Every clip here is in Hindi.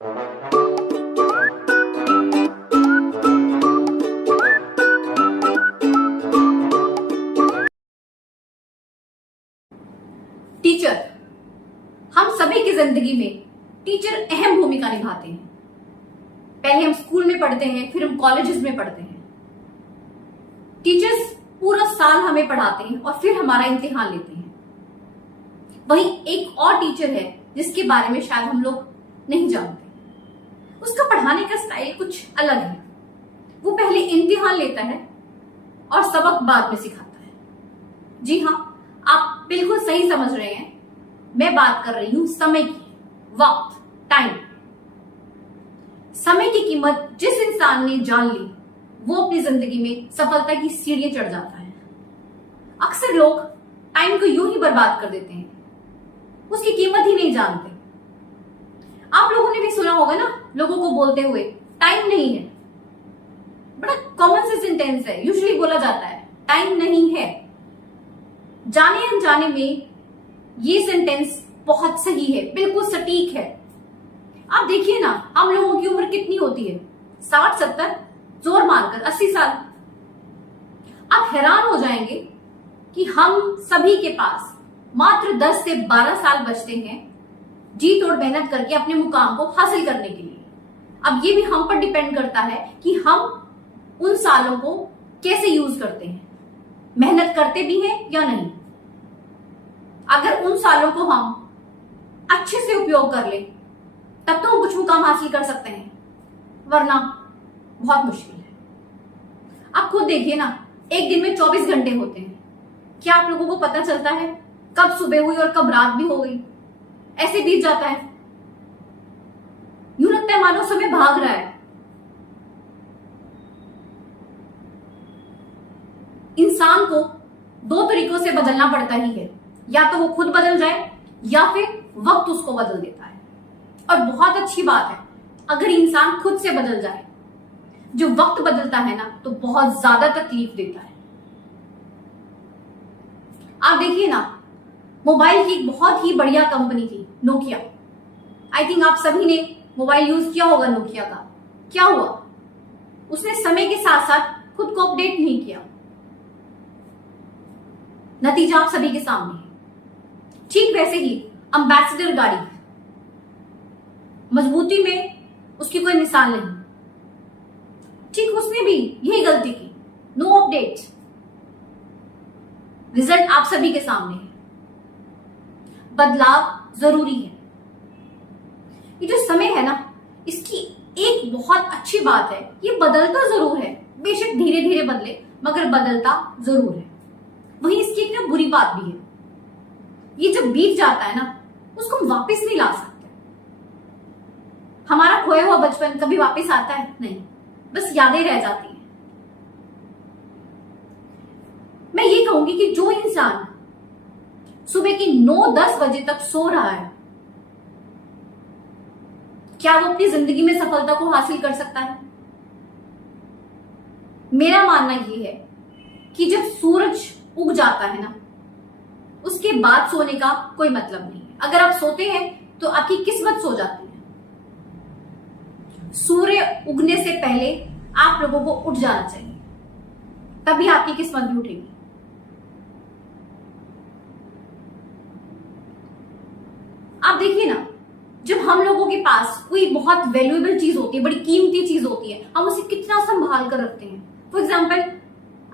टीचर, हम सभी की जिंदगी में टीचर अहम भूमिका निभाते हैं। पहले हम स्कूल में पढ़ते हैं, फिर हम कॉलेजेस में पढ़ते हैं। टीचर्स पूरा साल हमें पढ़ाते हैं और फिर हमारा इम्तिहान लेते हैं। वहीं एक और टीचर है जिसके बारे में शायद हम लोग नहीं जानते। उसका पढ़ाने का स्टाइल कुछ अलग है। वो पहले इम्तिहान लेता है और सबक बाद में सिखाता है। जी हाँ, आप बिल्कुल सही समझ रहे हैं। मैं बात कर रही हूं समय की, वक्त, टाइम। समय की कीमत जिस इंसान ने जान ली, वो अपनी जिंदगी में सफलता की सीढ़ियां चढ़ जाता है। अक्सर लोग टाइम को यूं ही बर्बाद कर देते हैं, उसकी कीमत ही नहीं जानते। आप लोगों ने भी सुना होगा ना, लोगों को बोलते हुए, टाइम नहीं है। बड़ा कॉमन सा सेंटेंस है, यूजुअली बोला जाता है, टाइम नहीं है। जाने अनजाने में ये सेंटेंस बहुत सही है, बिल्कुल सटीक है। आप देखिए ना, हम लोगों की उम्र कितनी होती है? 60, 70, जोर मारकर 80 साल। आप हैरान हो जाएंगे कि हम सभी के पास मात्र 10 से 12 साल बचते हैं जी तोड़ मेहनत करके अपने मुकाम को हासिल करने के लिए। अब ये भी हम पर डिपेंड करता है कि हम उन सालों को कैसे यूज करते हैं, मेहनत करते भी हैं या नहीं। अगर उन सालों को हम अच्छे से उपयोग कर ले, तब तो हम कुछ मुकाम हासिल कर सकते हैं, वरना बहुत मुश्किल है। आप खुद देखिए ना, एक दिन में 24 घंटे होते हैं। क्या आप लोगों को पता चलता है कब सुबह हुई और कब रात भी हो गई? ऐसे बीत जाता है, यूं लगता है मानो समय भाग रहा है। इंसान को 2 तरीकों से बदलना पड़ता ही है, या तो वो खुद बदल जाए या फिर वक्त उसको बदल देता है। और बहुत अच्छी बात है अगर इंसान खुद से बदल जाए। जो वक्त बदलता है ना, तो बहुत ज्यादा तकलीफ देता है। आप देखिए ना, मोबाइल की एक बहुत ही बढ़िया कंपनी थी नोकिया। आई थिंक आप सभी ने मोबाइल यूज किया होगा नोकिया का। क्या हुआ? उसने समय के साथ साथ खुद को अपडेट नहीं किया। नतीजा आप सभी के सामने है। ठीक वैसे ही एम्बेसडर गाड़ी, मजबूती में उसकी कोई मिसाल नहीं। ठीक उसने भी यही गलती की, नो अपडेट। रिजल्ट आप सभी के सामने है। बदलाव जरूरी है। ये जो समय है ना, इसकी एक बहुत अच्छी बात है, ये बदलता जरूर है। बेशक धीरे धीरे बदले, मगर बदलता जरूर है। वहीं इसकी एक ना बुरी बात भी है, ये जब बीत जाता है ना, उसको हम वापस नहीं ला सकते। हमारा खोया हुआ बचपन कभी वापस आता है? नहीं, बस यादें रह जाती हैं। मैं ये कहूंगी कि जो इंसान सुबह की 9-10 बजे तक सो रहा है, क्या वो अपनी जिंदगी में सफलता को हासिल कर सकता है? मेरा मानना यह है कि जब सूरज उग जाता है ना, उसके बाद सोने का कोई मतलब नहीं है। अगर आप सोते हैं तो आपकी किस्मत सो जाती है। सूर्य उगने से पहले आप लोगों को उठ जाना चाहिए, तभी आपकी किस्मत भी उठेगी। आप देखिए ना, जब हम लोगों के पास कोई बहुत वैल्यूएबल चीज होती है, बड़ी कीमती चीज होती है, हम उसे कितना संभाल कर रखते हैं। फॉर एग्जाम्पल,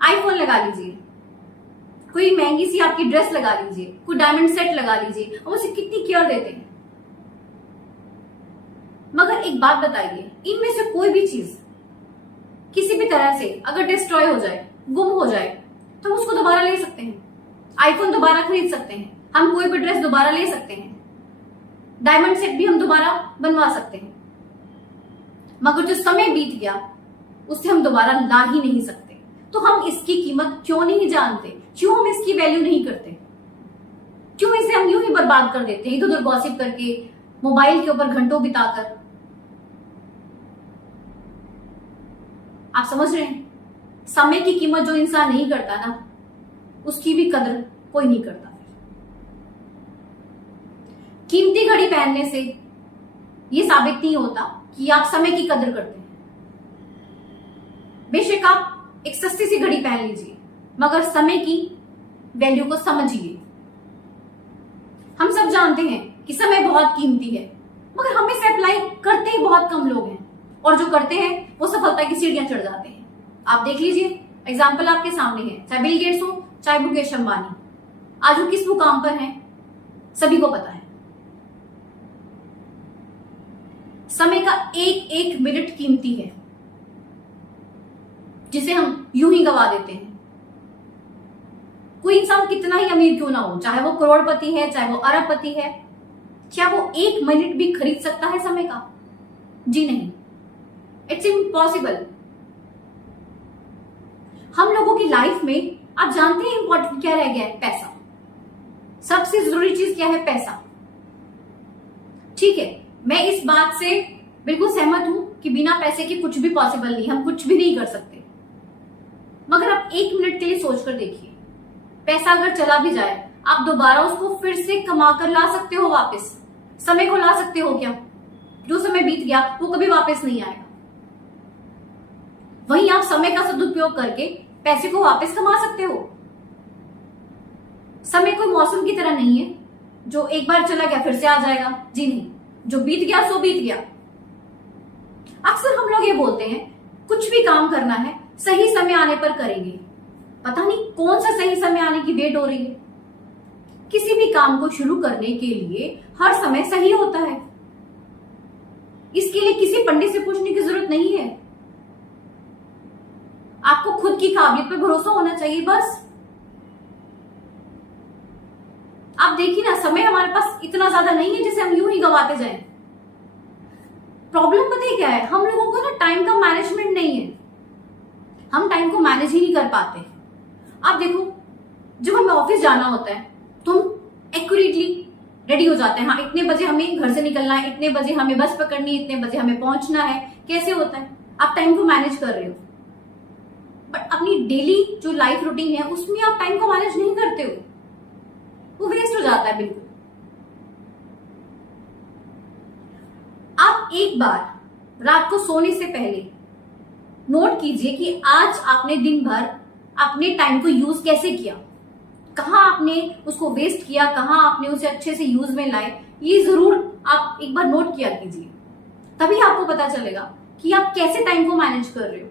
आईफोन लगा लीजिए, कोई महंगी सी आपकी ड्रेस लगा लीजिए, कोई डायमंड सेट लगा लीजिए, हम उसे कितनी केयर देते हैं। मगर एक बात बताइए, इनमें से कोई भी चीज किसी भी तरह से अगर डिस्ट्रॉय हो जाए, गुम हो जाए, तो हम उसको दोबारा ले सकते हैं। आईफोन दोबारा खरीद सकते हैं, हम कोई भी ड्रेस दोबारा ले सकते हैं, डायमंड सेट भी हम दोबारा बनवा सकते हैं। मगर जो समय बीत गया, उसे हम दोबारा ला ही नहीं सकते। तो हम इसकी कीमत क्यों नहीं जानते? क्यों हम इसकी वैल्यू नहीं करते? क्यों इसे हम यूं ही बर्बाद कर देते हैं, इधर उधर गॉसिप करके, मोबाइल के ऊपर घंटों बिताकर? आप समझ रहे हैं, समय की कीमत जो इंसान नहीं करता ना, उसकी भी कदर कोई नहीं करता। कीमती घड़ी पहनने से ये साबित नहीं होता कि आप समय की कदर करते हैं। बेशक आप एक सस्ती सी घड़ी पहन लीजिए, मगर समय की वैल्यू को समझिए। हम सब जानते हैं कि समय बहुत कीमती है, मगर हम इसे अप्लाई करते ही बहुत कम लोग हैं, और जो करते हैं वो सफलता की सीढ़ियां चढ़ जाते हैं। आप देख लीजिए, एग्जाम्पल आपके सामने है, चाहे बिल गेट्स हो चाहे मुकेश अंबानी, आज वो किस मुकाम पर हैं सभी को पता है। समय का एक एक मिनट कीमती है, जिसे हम यूं ही गवा देते हैं। कोई इंसान कितना ही अमीर क्यों ना हो, चाहे वो करोड़पति है चाहे वो अरबपति है, क्या वो एक मिनट भी खरीद सकता है समय का? जी नहीं, इट्स इम्पॉसिबल। हम लोगों की लाइफ में आप जानते हैं इंपॉर्टेंट क्या रह गया है? पैसा। सबसे जरूरी चीज क्या है? पैसा। ठीक है, मैं इस बात से बिल्कुल सहमत हूं कि बिना पैसे के कुछ भी पॉसिबल नहीं, हम कुछ भी नहीं कर सकते। मगर आप एक मिनट के लिए सोचकर देखिए, पैसा अगर चला भी जाए, आप दोबारा उसको फिर से कमा कर ला सकते हो वापस? समय को ला सकते हो क्या? जो समय बीत गया वो कभी वापस नहीं आएगा। वहीं आप समय का सदुपयोग करके पैसे को वापस कमा सकते हो। समय कोई मौसम की तरह नहीं है जो एक बार चला गया फिर से आ जाएगा। जी नहीं, जो बीत गया सो बीत गया। अक्सर हम लोग ये बोलते हैं कुछ भी काम करना है सही समय आने पर करेंगे। पता नहीं कौन सा सही समय आने की वेट हो रही है। किसी भी काम को शुरू करने के लिए हर समय सही होता है, इसके लिए किसी पंडित से पूछने की जरूरत नहीं है। आपको खुद की काबिलियत पर भरोसा होना चाहिए बस। आप देखिए ना, समय हमारे पास इतना ज्यादा नहीं है जिसे हम यूं ही गवाते जाएं। प्रॉब्लम पता है क्या है? हम लोगों को ना टाइम का मैनेजमेंट नहीं है, हम टाइम को मैनेज ही नहीं कर पाते। आप देखो, जब हमें ऑफिस जाना होता है तो हम एक्यूरेटली रेडी हो जाते हैं। हाँ, इतने बजे हमें घर से निकलना है, इतने बजे हमें बस पकड़नी है, इतने बजे हमें पहुंचना है। कैसे होता है? आप टाइम को मैनेज कर रहे हो, बट अपनी डेली जो लाइफ रूटीन है उसमें आप टाइम को मैनेज नहीं करते हो, वो वेस्ट हो जाता है बिल्कुल। आप एक बार रात को सोने से पहले नोट कीजिए कि आज आपने दिन भर अपने टाइम को यूज कैसे किया, कहां आपने उसको वेस्ट किया, कहां आपने उसे अच्छे से यूज में लाए। ये जरूर आप एक बार नोट किया कीजिए, तभी आपको पता चलेगा कि आप कैसे टाइम को मैनेज कर रहे हो।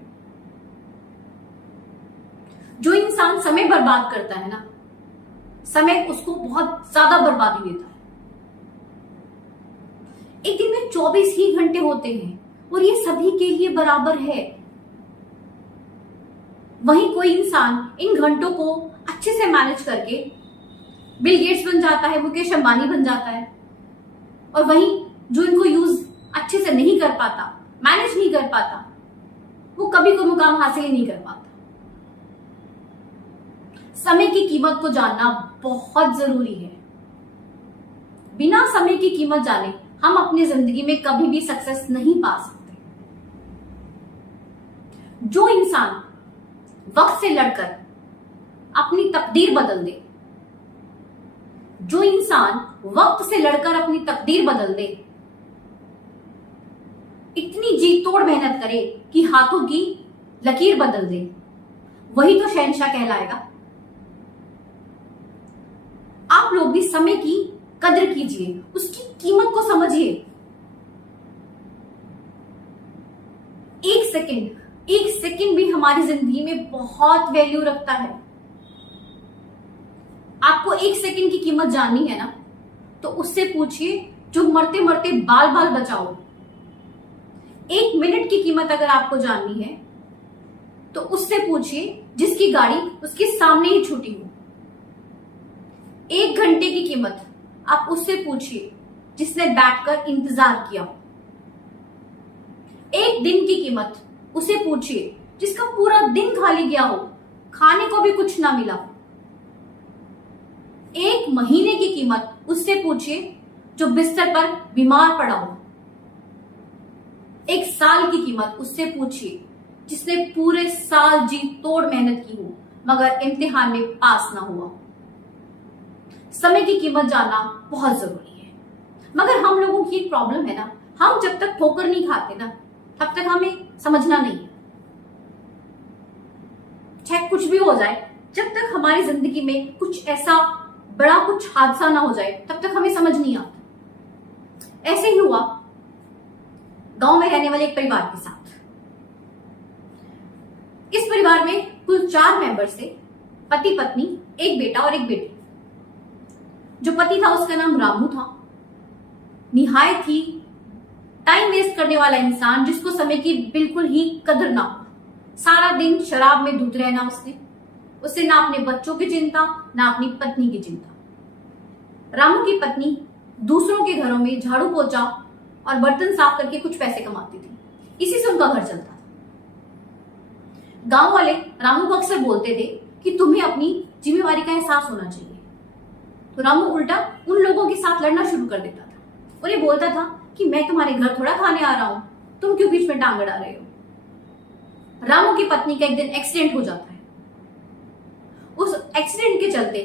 जो इंसान समय बर्बाद करता है ना, समय उसको बहुत ज्यादा बर्बादी देता है। एक दिन में 24 ही घंटे होते हैं और ये सभी के लिए बराबर है। वहीं कोई इंसान इन घंटों को अच्छे से मैनेज करके बिल गेट्स बन जाता है, मुकेश अंबानी बन जाता है, और वहीं जो इनको यूज अच्छे से नहीं कर पाता, मैनेज नहीं कर पाता, वो कभी कोई मुकाम हासिल ही नहीं कर पाता। समय की कीमत को जानना बहुत जरूरी है। बिना समय की कीमत जाने हम अपनी जिंदगी में कभी भी सक्सेस नहीं पा सकते। जो इंसान वक्त से लड़कर अपनी तकदीर बदल दे, जो इंसान वक्त से लड़कर अपनी तकदीर बदल दे, इतनी जी तोड़ मेहनत करे कि हाथों की लकीर बदल दे, वही तो शहंशाह कहलाएगा। आप लोग भी समय की कदर कीजिए, उसकी कीमत को समझिए। एक सेकंड भी हमारी जिंदगी में बहुत वैल्यू रखता है। आपको एक सेकंड की कीमत जाननी है ना, तो उससे पूछिए जो मरते मरते बाल बाल बचाओ। एक मिनट की कीमत अगर आपको जाननी है तो उससे पूछिए जिसकी गाड़ी उसके सामने ही छूटी हो। एक घंटे की कीमत आप उससे पूछिए जिसने बैठकर इंतजार किया। एक दिन की कीमत उसे पूछिए जिसका पूरा दिन खाली गया हो, खाने को भी कुछ ना मिला। एक महीने की कीमत उससे पूछिए जो बिस्तर पर बीमार पड़ा हो। एक साल की कीमत उससे पूछिए जिसने पूरे साल जी तोड़ मेहनत की हो मगर इम्तिहान में पास ना हुआ। समय की कीमत जानना बहुत जरूरी है, मगर हम लोगों की एक प्रॉब्लम है ना, हम जब तक ठोकर नहीं खाते ना, तब तक हमें समझना नहीं है। चाहे कुछ भी हो जाए, जब तक हमारी जिंदगी में कुछ ऐसा बड़ा कुछ हादसा ना हो जाए, तब तक हमें समझ नहीं आता। ऐसे ही हुआ गांव में रहने वाले एक परिवार के साथ। इस परिवार में कुल 4 मेंबर्स थे, पति पत्नी, एक बेटा और एक बेटी। जो पति था उसका नाम रामू था। निहायत ही टाइम वेस्ट करने वाला इंसान, जिसको समय की बिल्कुल ही कदर ना हो। सारा दिन शराब में धुत रहना उससे ना अपने बच्चों की चिंता, ना अपनी पत्नी की चिंता। रामू की पत्नी दूसरों के घरों में झाड़ू पोछा और बर्तन साफ करके कुछ पैसे कमाती थी। इसी से उनका घर चलता था। गांव वाले रामू को अक्सर बोलते थे कि तुम्हें अपनी जिम्मेवारी का एहसास होना चाहिए। तो रामू उल्टा उन लोगों के साथ लड़ना शुरू कर देता था और ये बोलता था कि मैं तुम्हारे घर थोड़ा खाने आ रहा हूं, तुम क्यों बीच में टांग अड़ा रहे हो। रामू की पत्नी का एक दिन एक्सीडेंट हो जाता है। उस एक्सीडेंट के चलते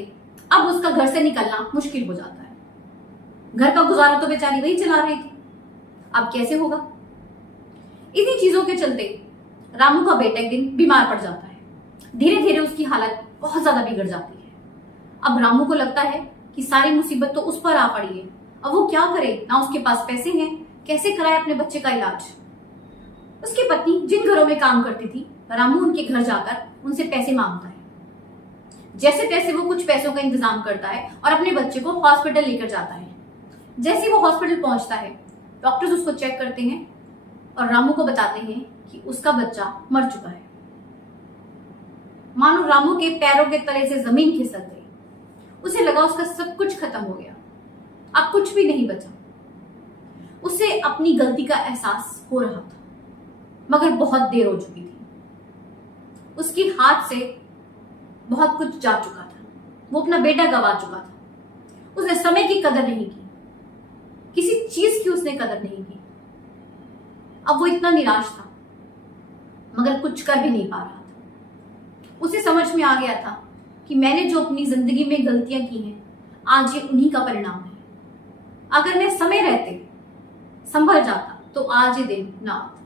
अब उसका घर से निकलना मुश्किल हो जाता है। घर का गुजारा तो बेचारी वही चला रही थी, अब कैसे होगा। इन्हीं चीजों के चलते रामू का बेटा एक दिन बीमार पड़ जाता है। धीरे धीरे उसकी हालत बहुत ज्यादा बिगड़ जाती है। अब रामू को लगता है कि सारी मुसीबत तो उस पर आ पड़ी है। अब वो क्या करे, ना उसके पास पैसे हैं, कैसे कराए अपने बच्चे का इलाज। उसकी पत्नी जिन घरों में काम करती थी, रामू उनके घर जाकर उनसे पैसे मांगता है। जैसे तैसे वो कुछ पैसों का इंतजाम करता है और अपने बच्चे को हॉस्पिटल लेकर जाता है। जैसे ही वो हॉस्पिटल पहुंचता है, डॉक्टर्स उसको चेक करते हैं और रामू को बताते हैं कि उसका बच्चा मर चुका है। मानो रामू के पैरों के तले से जमीन खिसक गई। उसे लगा उसका सब कुछ खत्म हो गया, अब कुछ भी नहीं बचा। उसे अपनी गलती का एहसास हो रहा था, मगर बहुत देर हो चुकी थी। उसकी हाथ से बहुत कुछ जा चुका था। वो अपना बेटा गंवा चुका था। उसने समय की कदर नहीं की, किसी चीज की उसने कदर नहीं की। अब वो इतना निराश था, मगर कुछ कर भी नहीं पा रहा था। उसे समझ में आ गया था कि मैंने जो अपनी जिंदगी में गलतियां की हैं, आज ये उन्हीं का परिणाम है। अगर मैं समय रहते संभल जाता तो आज ये दिन ना आता।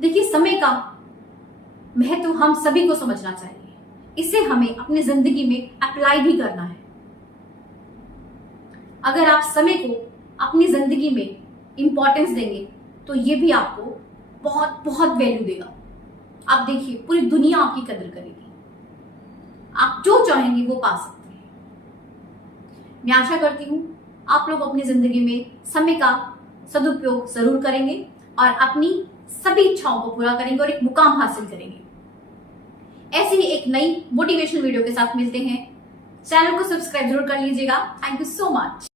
देखिए, समय का महत्व हम सभी को समझना चाहिए। इसे हमें अपनी जिंदगी में अप्लाई भी करना है। अगर आप समय को अपनी जिंदगी में इंपॉर्टेंस देंगे तो ये भी आपको बहुत बहुत वैल्यू देगा। आप देखिए, पूरी दुनिया आपकी कदर करेगी। आप जो चाहेंगे वो पा सकते हैं। मैं आशा करती हूं आप लोग अपनी जिंदगी में समय का सदुपयोग जरूर करेंगे और अपनी सभी इच्छाओं को पूरा करेंगे और एक मुकाम हासिल करेंगे। ऐसी ही एक नई मोटिवेशनल वीडियो के साथ मिलते हैं। चैनल को सब्सक्राइब जरूर कर लीजिएगा। Thank you so much.